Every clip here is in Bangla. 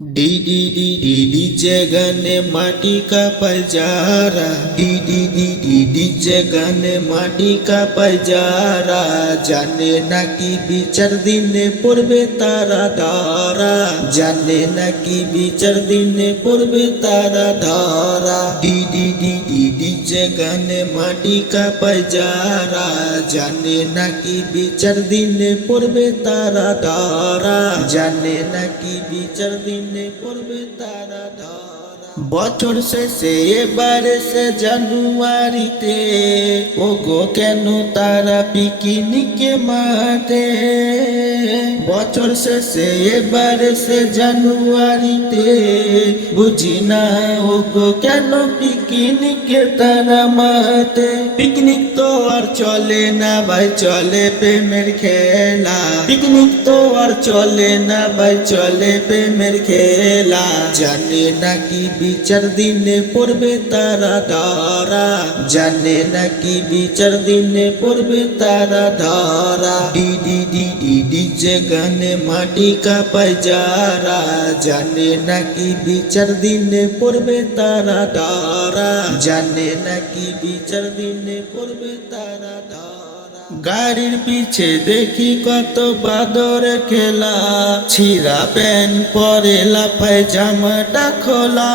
D D D D DJ गाने माटी का पजारा D D D D DJ गाने माटी का पजारा जाने ना कि বিচার দিনে পড়বে তারা ধরা জানে না কি বিচার দিনে পড়বে তারা ধরা D D D D DJ गाने माटी का पजारा जाने ना कि বিচার দিনে পড়বে তারা ধরা জানে না কি বিচার দিনে পড়বে তারা ধরা বছর শেষে এবারে সে জানুয়ারিতে ওগো কেন তারা পিকনিকে মাঠে বছর শেষে এবারে সে জানুয়ারিতে বুঝি না ওগো কেন পিকনিকে তারা মাঠে পিকনিক তো আর চলে না ভাই চলে প্রেমের খেলা পিকনিক তো আর চলে না ভাই চলে প্রেমের খেলা জানে না কি বিচার দিনে পড়বে তারা ধরা জানে না কি বিচার দিনে পড়বে তারা ধরা D D D D DJ गाने माटी का पजारा जाने ना कि বিচার দিনে পড়বে তারা ধরা জানে না কি বিচার দিনে পড়বে তারা ধরা গাড়ির পিছে দেখি কত বাদর খেলা ছিঁড়া প্যান্ট পরে লাফায় জামাটা খোলা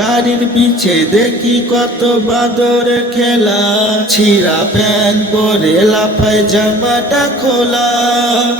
গাড়ির পিছে দেখি কত বাদর খেলা ছিঁড়া প্যান্ট পরে লাফায় জামাটা খোলা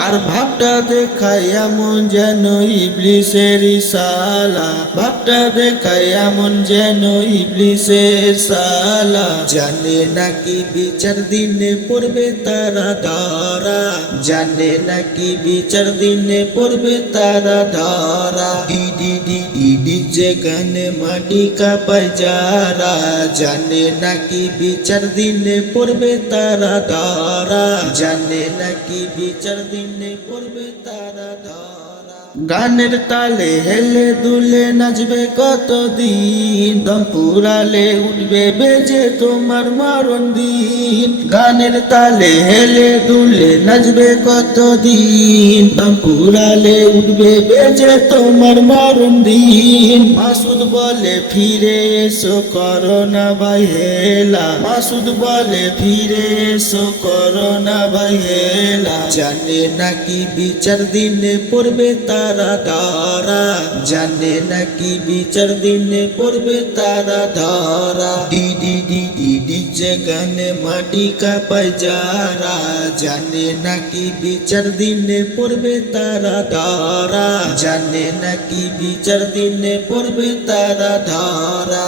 আর ভাবটা দেখায় এমন যেন ইবলিসের ইশারা ভাবটা দেখায় এমন যেন ইবলিসের সালা জানে না কি বিচার দিনে পড়বে তারা ধরা জানে না কি বিচার দিনে পড়বে তারা ধরা D D D D DJ गाने माटी का पजारा जाने ना कि বিচার দিনে পড়বে তারা ধরা জানে না কি বিচার দিনে পড়বে তারা ধরা গানের তালে হেলে দুলে নাচবে কতদিন দম পুরালে উঠবে বেজে তোমার মরণ দিন গানের তালে হেলে দুলে নাচবে কতদিন দম পুরালে উঠবে বেজে তোমার মরণ দিন মাসুদ বলে ফিরে এসো করোনা ভাই হেলা মাসুদ বলে ফিরে এসো করোনা ভাই হেলা জানে না কি বিচার দিনে পড়বে তারা ধরা জানে না কি বিচার দিনে পড়বে তারা ধরা D D D D DJ गाने माटी का पजारा जाने ना कि বিচার দিনে পড়বে তারা ধরা জানে না কি বিচার দিনে পড়বে তারা ধরা।